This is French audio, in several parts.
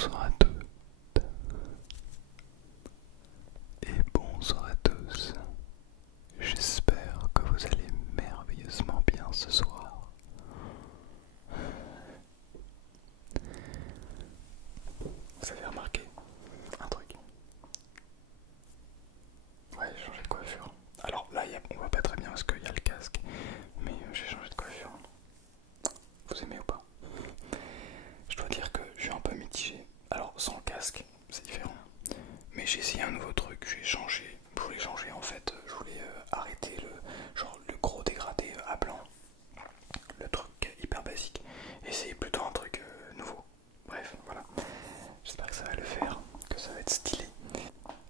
Bonsoir à toutes et bonsoir à tous. J'espère que vous allez merveilleusement bien ce soir. Vous avez remarqué un truc? Ouais, j'ai changé de coiffure. Alors là, on voit pas très bien parce qu'il y a le casque, mais j'ai changé de coiffure. Vous aimez ou pas? Je dois dire que je suis un peu mitigé. Alors sans le casque, c'est différent. Mais j'ai essayé un nouveau truc, j'ai changé. Je voulais changer en fait, je voulais arrêter le gros dégradé à blanc. Le truc hyper basique. Et c'est plutôt un truc nouveau. Bref, voilà. J'espère que ça va le faire, que ça va être stylé.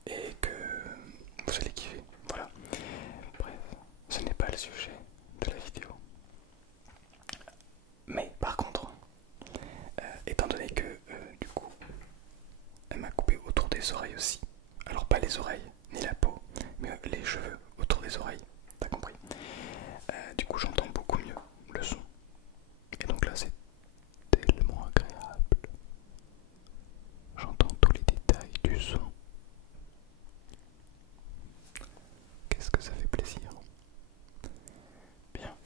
Et que vous allez kiffer. Voilà. Bref, ce n'est pas le sujet de la vidéo. Mais par contre, étant donné que du coup, elle m'a coupé autour des oreilles aussi. Alors pas les oreilles, ni la peau, mais les cheveux autour des oreilles. T'as compris? Du coup, j'entends beaucoup mieux le son. Et donc là, c'est tellement agréable. J'entends tous les détails du son. Qu'est-ce que ça fait plaisir. Bien.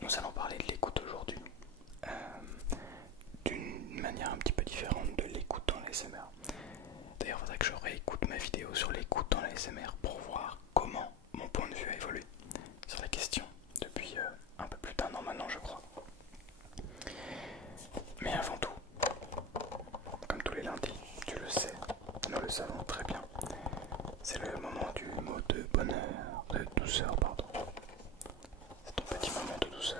Nous allons parler de l'écoute aujourd'hui. D'une manière un petit peu différente de l'écoute dans l'ASMR. D'ailleurs, il faudrait que je réécoute ma vidéo sur l'écoute dans l'ASMR pour voir comment mon point de vue a évolué sur la question depuis un peu plus d'1 an maintenant, je crois. Mais avant tout, comme tous les lundis, tu le sais, nous le savons très bien, c'est le moment du mot de bonheur, de douceur, pardon. C'est ton petit moment de douceur.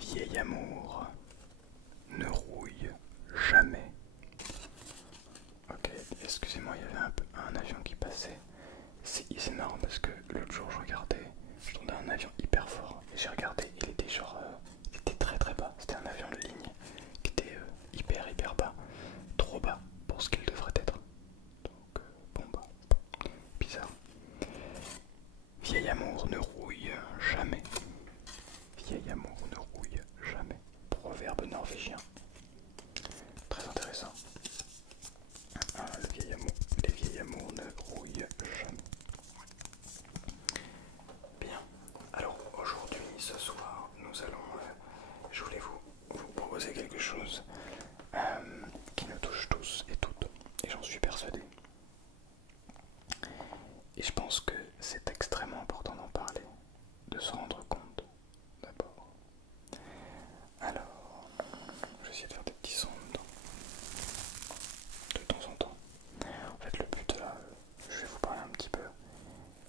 Vieil amour ne rouille jamais. Ok, excusez-moi, il y avait un avion qui passait. C'est marrant parce que l'autre jour je regardais, je tournais un avion hyper fort et j'ai regardé, il était genre, il était très très bas. C'était un avion de ligne qui était hyper bas, trop bas pour ce qu'il devrait être. Donc bon bah, bizarre. Vieil amour ne rouille jamais. Vieil amour ne rouille jamais. Proverbe norvégien. Très intéressant. Ah, les vieils amours ne rouillent jamais. Bien. Alors aujourd'hui, ce soir, nous allons. Je voulais vous proposer quelque chose qui nous touche tous et toutes. Et j'en suis persuadé. Et je pense que c'est extrêmement important d'en parler, de se rendre compte d'abord. Alors, je vais essayer de faire des petits sons de temps en temps. En fait, le but là, je vais vous parler un petit peu.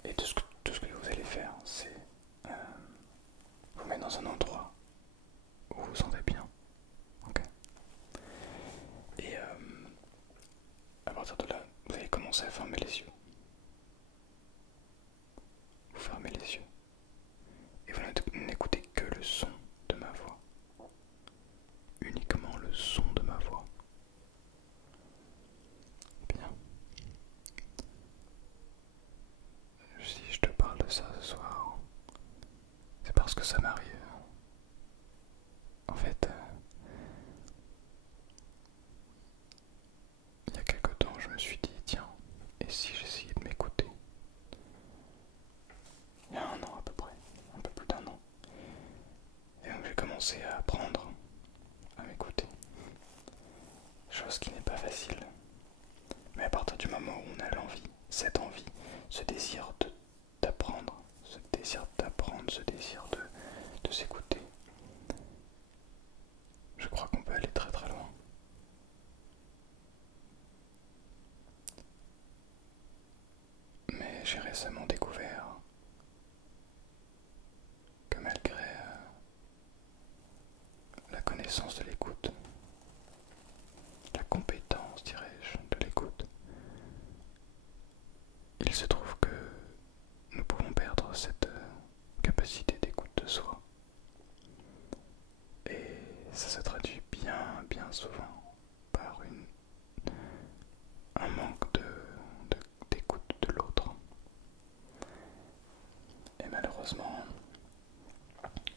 Et tout ce que vous allez faire, c'est vous mettre dans un endroit où vous vous sentez bien. Ok. Et à partir de là, vous allez commencer à fermer les yeux. Vous fermez les yeux. Et vous n'écoutez que le son de ma voix. Uniquement le son de ma voix. Bien. Si je te parle de ça ce soir, c'est parce que ça m'arrive. En fait, il y a quelque temps, je me suis dit, tiens, et si j'essayais de m'écouter? Il y a 1 an à peu près, un peu plus d'1 an. Et donc j'ai commencé à apprendre à m'écouter. Chose qui n'est pas facile. Mais à partir du moment où on a l'envie, cette envie, ce désir d'apprendre, ce désir de s'écouter, je crois qu'on peut aller très très loin. Mais j'ai récemment découvert que malgré la connaissance de l'écoute, la compétence, dirais-je, de l'écoute, il se trouve que nous pouvons perdre cette capacité d'écoute de soi. malheureusement,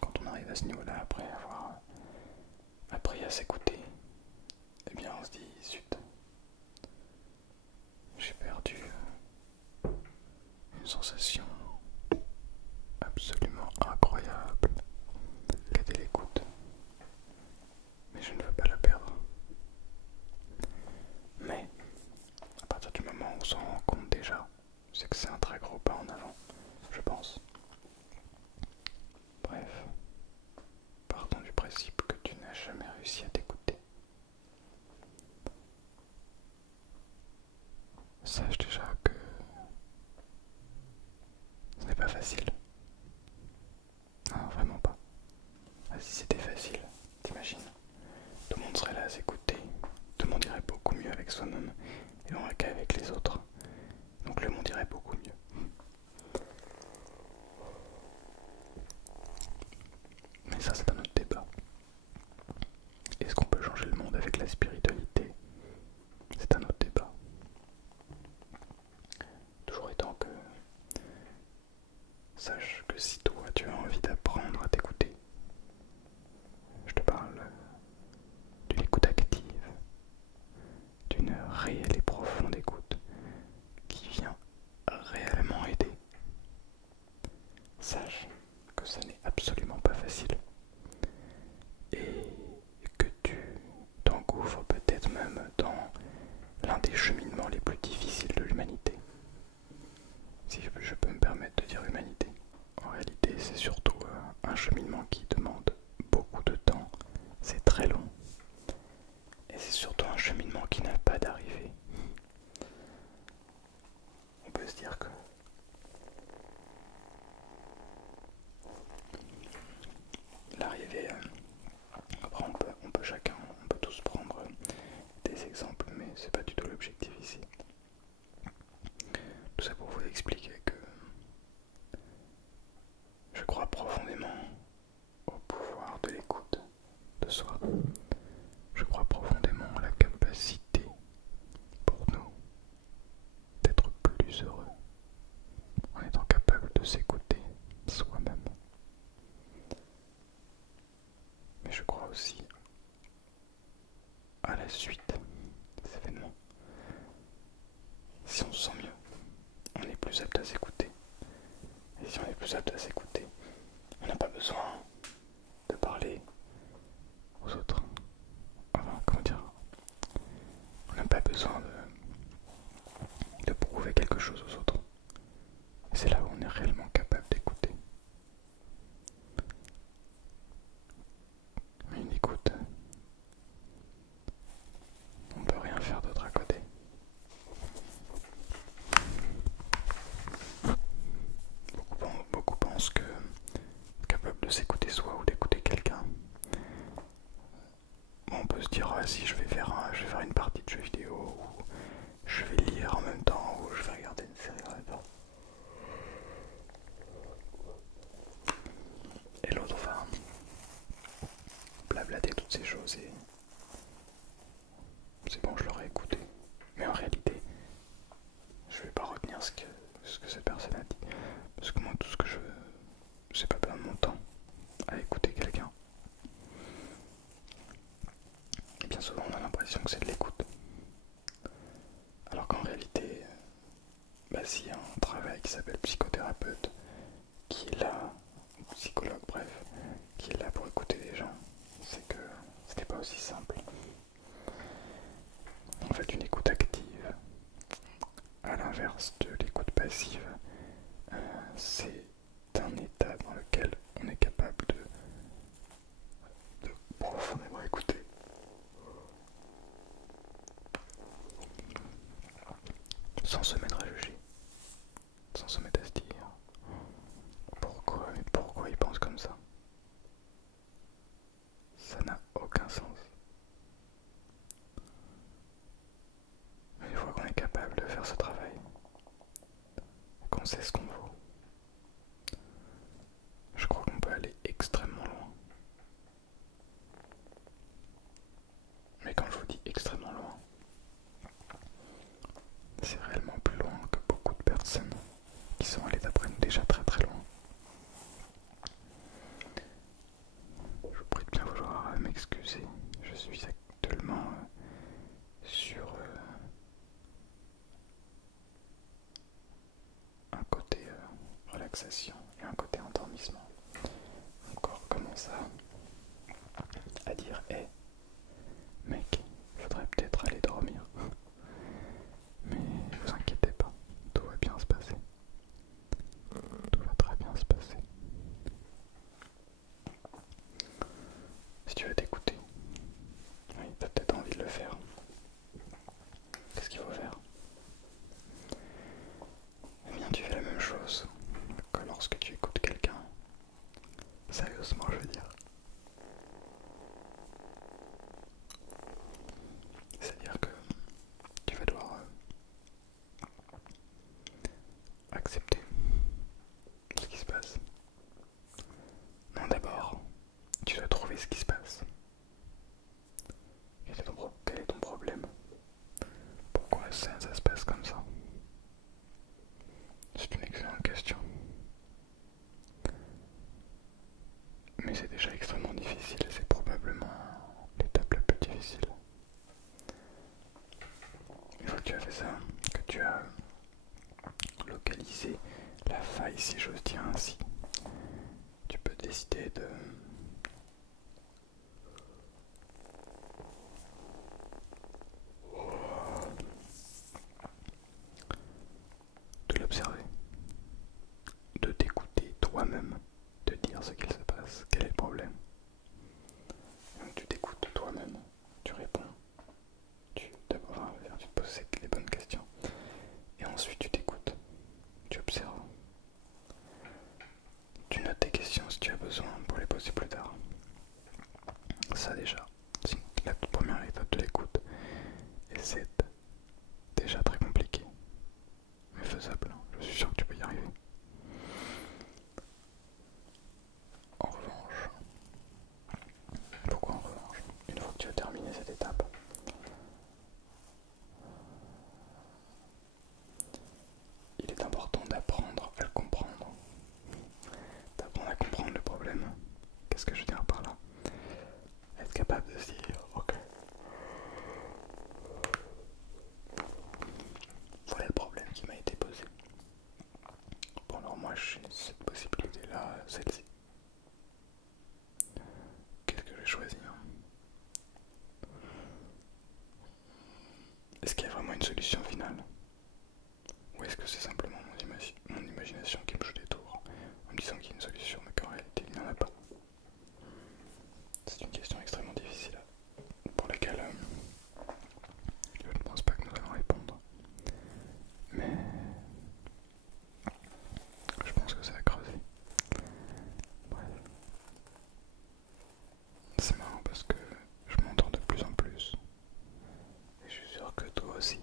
quand on arrive à ce niveau-là, après avoir appris à s'écouter, eh bien on se dit, zut, j'ai perdu une sensation absolument incroyable qu'était l'écoute. Mais je ne veux pas la perdre. Mais, à partir du moment où on s'en rend compte déjà, c'est que c'est un très gros pas en avant, je pense. Bref, partons du principe que tu n'as jamais réussi à t'écouter. Sache déjà que ce n'est pas facile. Non, vraiment pas. Ah, si c'était facile, t'imagines, tout le monde serait là à s'écouter, tout le monde irait beaucoup mieux avec soi-même et on qu'avec les autres. Donc le monde irait beaucoup mieux. Mais ça, c'est un autre débat. Est-ce qu'on peut changer le monde avec la spiritualité? C'est un autre débat. Toujours étant que sache que si toi tu as envie d'apprendre à t'écouter, je te parle d'une écoute active, d'une réelle et profonde écoute qui vient réellement aider. Sache que ça n'est absolument pas facile et que tu t'engouffres peut-être même dans l'un des cheminements les plus difficiles de l'humanité. Si je peux me permettre de dire humanité. En réalité, c'est surtout un cheminement qui demande beaucoup de temps, c'est très long, et c'est surtout un cheminement qui n'a pas d'arrivée. On peut se dire que l'arrivée, après on peut chacun, on peut tous prendre des exemples, mais c'est pas du tout l'objectif ici. Tout ça pour vous expliquer que je crois profondément au pouvoir de l'écoute de soi. Je crois profondément à la capacité pour nous d'être plus heureux en étant capable de s'écouter soi-même. Mais je crois aussi à la suite des événements. Si on se sent mieux, on est plus apte à s'écouter. Et si on est plus apte à s'écouter, on n'a pas besoin de parler aux autres. Enfin, comment dire, on n'a pas besoin de prouver quelque chose aux autres. Et c'est là où on est réellement capable d'écouter. Mais une écoute, on peut rien faire d'autre à côté. Beaucoup pensent que capable de s'écouter soi ou d'écouter quelqu'un, on peut se dire ah, si je vais faire une partie de jeu vidéo, ou je vais lire en même temps, ou je vais regarder une série en même temps. Et l'autre va blablater toutes ces choses et c'est bon, je l'aurais écouté. Mais en réalité, je vais pas retenir ce que cette personne a dit. Parce que moi, tout ce que je veux, c'est pas perdre mon temps à écouter quelqu'un. Et bien souvent, on a l'impression que c'est de l'écoute. Alors qu'en réalité, s'il y a un travail qui s'appelle psychothérapeute, qui est là, ou psychologue, bref, qui est là pour écouter les gens, c'est que ce n'est pas aussi simple. En fait, une écoute active, à l'inverse de l'écoute passive, c'est un état dans lequel on est capable de profondément écouter. Sans se mettre à juger, sans se mettre à se dire pourquoi il pense comme ça. Ça n'a aucun sens. Mais une fois qu'on est capable de faire ce travail, qu'on sait ce qu'on vaut, je crois qu'on peut aller extrêmement loin. Mais quand je vous dis extrêmement loin, c'est réellement plus loin que beaucoup de personnes qui sont allées d'après nous déjà très très loin. relaxation et un côté endormissement. Mon corps commence à dire hé, mec, il faudrait peut-être aller dormir. Mais ne vous inquiétez pas, tout va bien se passer. Tout va très bien se passer. Si tu veux t'écouter, oui, t'as peut-être envie de le faire. Qu'est-ce qu'il faut faire? Eh bien, tu fais la même chose que lorsque tu écoutes quelqu'un. Sérieusement, je veux dire. C'est-à-dire que tu vas devoir accepter ce qui se passe. Non, d'abord, tu dois trouver ce qui se passe. Quel est ton problème? Pourquoi ça se passe comme ça? C'est une excellente question. Mais c'est déjà extrêmement difficile, c'est probablement l'étape la plus difficile. Une fois que tu as fait ça, que tu as localisé la faille, si j'ose dire ainsi, tu peux décider de l'observer, de t'écouter toi-même, de dire ce qu'il se passe, quel est le problème. Donc tu t'écoutes toi-même, tu réponds, d'abord tu te poses les bonnes questions, et ensuite tu t'écoutes, tu observes, tu notes tes questions si tu as besoin pour les poser plus tard. Ça déjà, c'est la toute première étape de l'écoute, et c'est déjà très compliqué, mais faisable, je suis sûr que tu peux y arriver. En revanche, pourquoi en revanche? Une fois que tu as terminé cette étape, il est important d'apprendre à le comprendre, d'apprendre à comprendre le problème. Qu'est-ce que je veux dire par là? Être capable de se dire, ok, voilà le problème qui m'a été posé. Bon alors moi j'ai cette possibilité-là, celle-ci. Qu'est-ce que je vais choisir? Est-ce qu'il y a vraiment une solution finale? Ou est-ce que c'est simplement mon imagination qui me joue des tours en me disant qu'il y a une solution mais qu'en réalité il n'y en a pas? C'est une question extrêmement difficile pour laquelle je ne pense pas que nous allons répondre. Mais je pense que ça va creuser. Bref. C'est marrant parce que je m'entends de plus en plus. Et je suis sûr que toi aussi.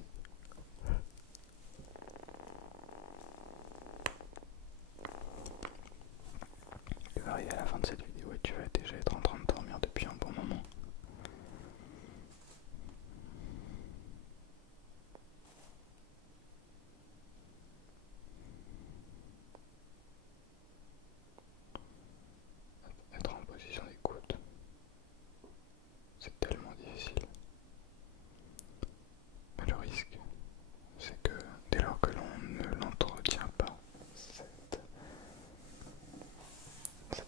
Tu vas arriver à la fin de cette vidéo et tu vas déjà être en train de dormir depuis un bon moment. Être en position d'écoute, c'est tellement difficile. Mais le risque, c'est que dès lors que l'on ne l'entretient pas, cette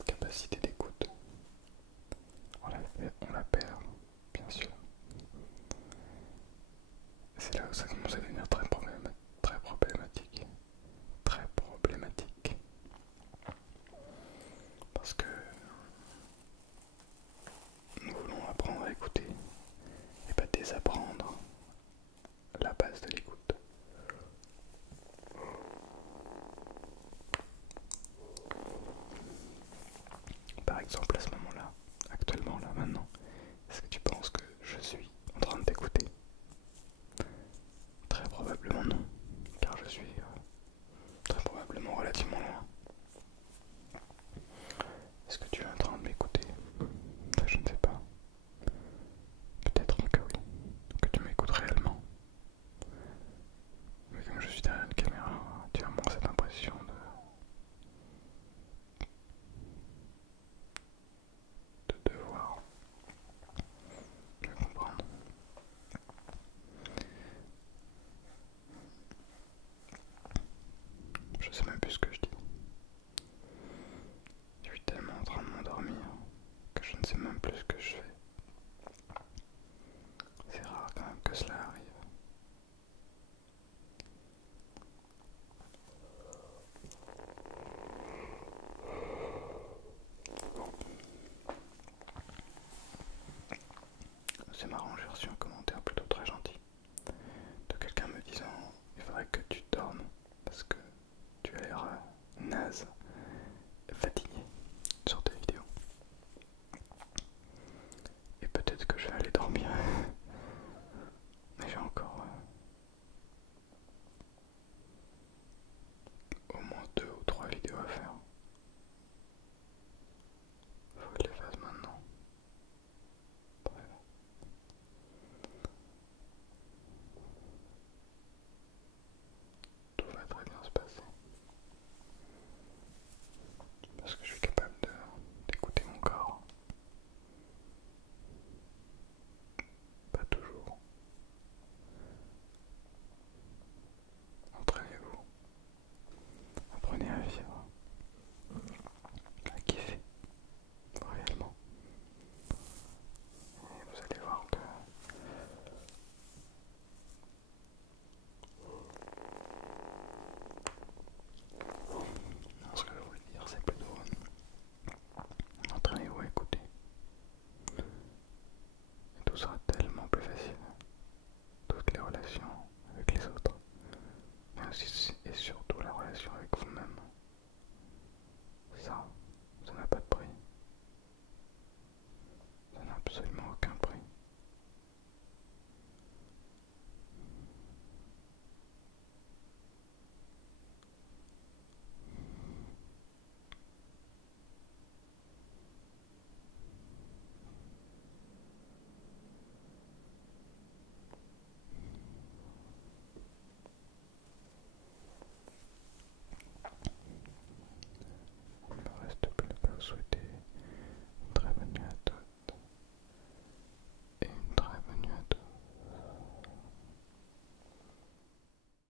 capacité d'écoute, on la perd, bien sûr. C'est là où ça commence à devenir très problématique. Très problématique. Parce que nous voulons apprendre à écouter et pas désapprendre la base de l'écoute. Par exemple, à ce moment-là, actuellement, là, maintenant, est-ce que tu penses que je suis en train de t'écouter? Très probablement non, car je suis très probablement relativement loin. Est-ce que tu es en train de m'écouter? Je ne sais pas. Peut-être que oui, que tu m'écoutes réellement. Mais comme je suis derrière une caméra, tu as moins cette impression de devoir me comprendre. Je sais même plus ce que je dis. j'ai reçu un commentaire.